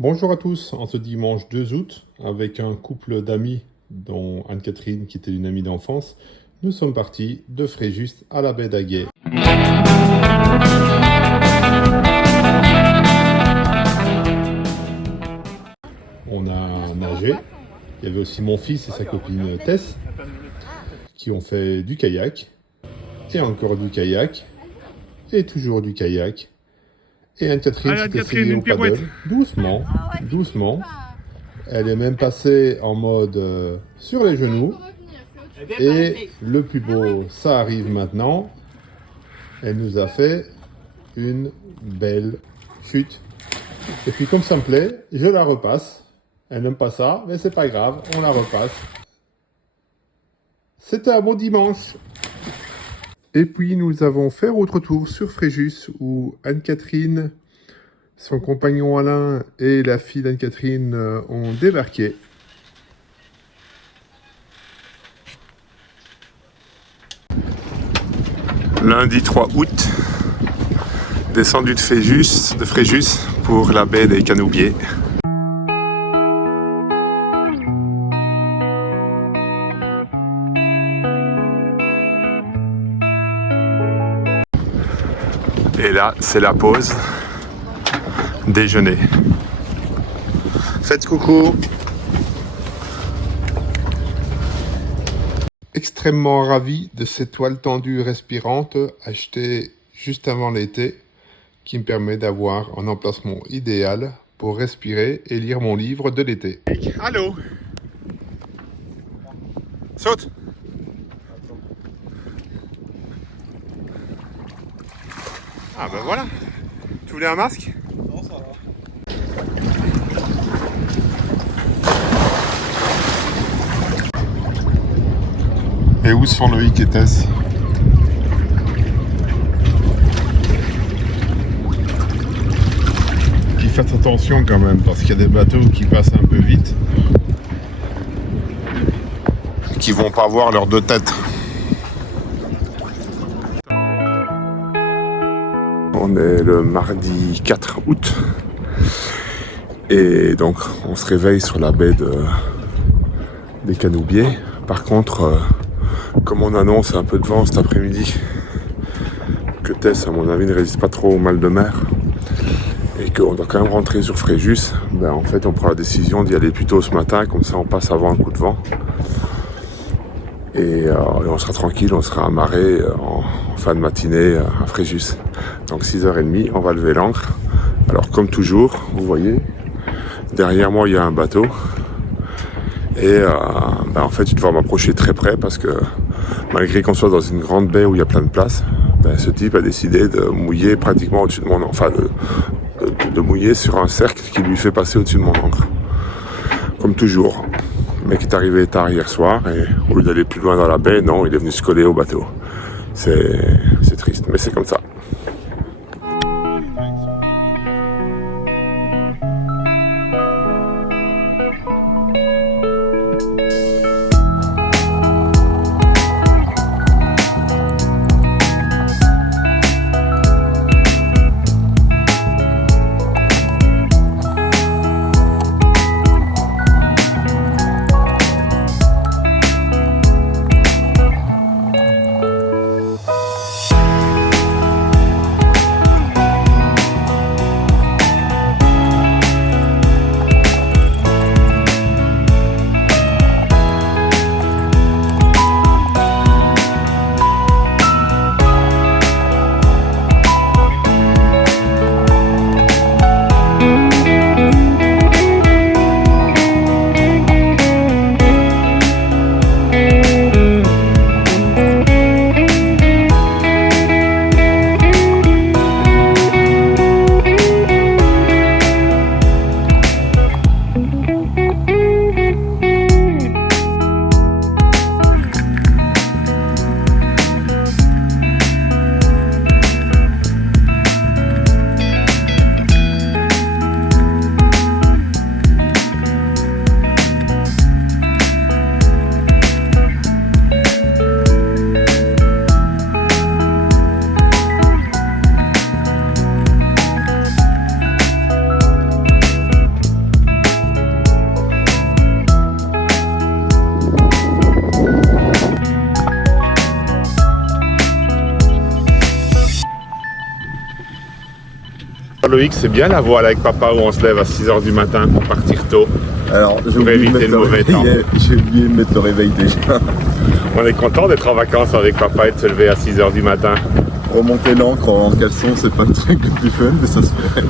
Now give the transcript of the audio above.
Bonjour à tous, en ce dimanche 2 août, avec un couple d'amis, dont Anne-Catherine qui était une amie d'enfance, nous sommes partis de Fréjus à la baie d'Aguet. On a nagé, il y avait aussi mon fils et sa copine Tess, qui ont fait du kayak, et encore du kayak, et toujours du kayak. Et Anne-Catherine s'est essayée au paddle, doucement, doucement. Elle est même passée en mode sur les genoux. Et le plus beau, ça arrive maintenant. Elle nous a fait une belle chute. Et puis comme ça me plaît, je la repasse. Elle n'aime pas ça, mais c'est pas grave, on la repasse. C'était un bon dimanche. Et puis nous avons fait autre tour sur Fréjus où Anne-Catherine, son compagnon Alain et la fille d'Anne-Catherine ont débarqué. Lundi 3 août, descendu de Fréjus pour la baie des Canoubiers. Et là, c'est la pause déjeuner. Faites coucou. Extrêmement ravi de cette toile tendue respirante achetée juste avant l'été qui me permet d'avoir un emplacement idéal pour respirer et lire mon livre de l'été. Allô? Saute! Ah ben voilà! Tu voulais un masque? Non, ça va. Et où sont Loïc et Tess? Puis faites attention quand même, parce qu'il y a des bateaux qui passent un peu vite, qui vont pas voir leurs deux têtes. On est le mardi 4 août, et donc on se réveille sur la baie des Canoubiers. Par contre, comme on annonce un peu de vent cet après-midi, que Tess, à mon avis, ne résiste pas trop au mal de mer, et qu'on doit quand même rentrer sur Fréjus, ben en fait on prend la décision d'y aller plus tôt ce matin, comme ça on passe avant un coup de vent. Et on sera tranquille, on sera amarré en fin de matinée à Fréjus. Donc 6h30, on va lever l'ancre. Alors comme toujours, vous voyez, derrière moi il y a un bateau. Et en fait je vais devoir m'approcher très près parce que malgré qu'on soit dans une grande baie où il y a plein de place, ce type a décidé de mouiller pratiquement au-dessus de mon ancre. Enfin de mouiller sur un cercle qui lui fait passer au-dessus de mon ancre. Comme toujours. Le mec est arrivé tard hier soir et au lieu d'aller plus loin dans la baie, non, il est venu se coller au bateau. C'est triste, mais c'est comme ça. Loïc, c'est bien la voile avec papa où on se lève à 6h du matin pour partir tôt. Alors, j'ai Pour oublié, éviter le mauvais temps. j'ai oublié de mettre le réveil déjà. On est content d'être en vacances avec papa et de se lever à 6h du matin. Remonter l'ancre en caleçon, c'est pas le truc le plus fun, mais ça se fait.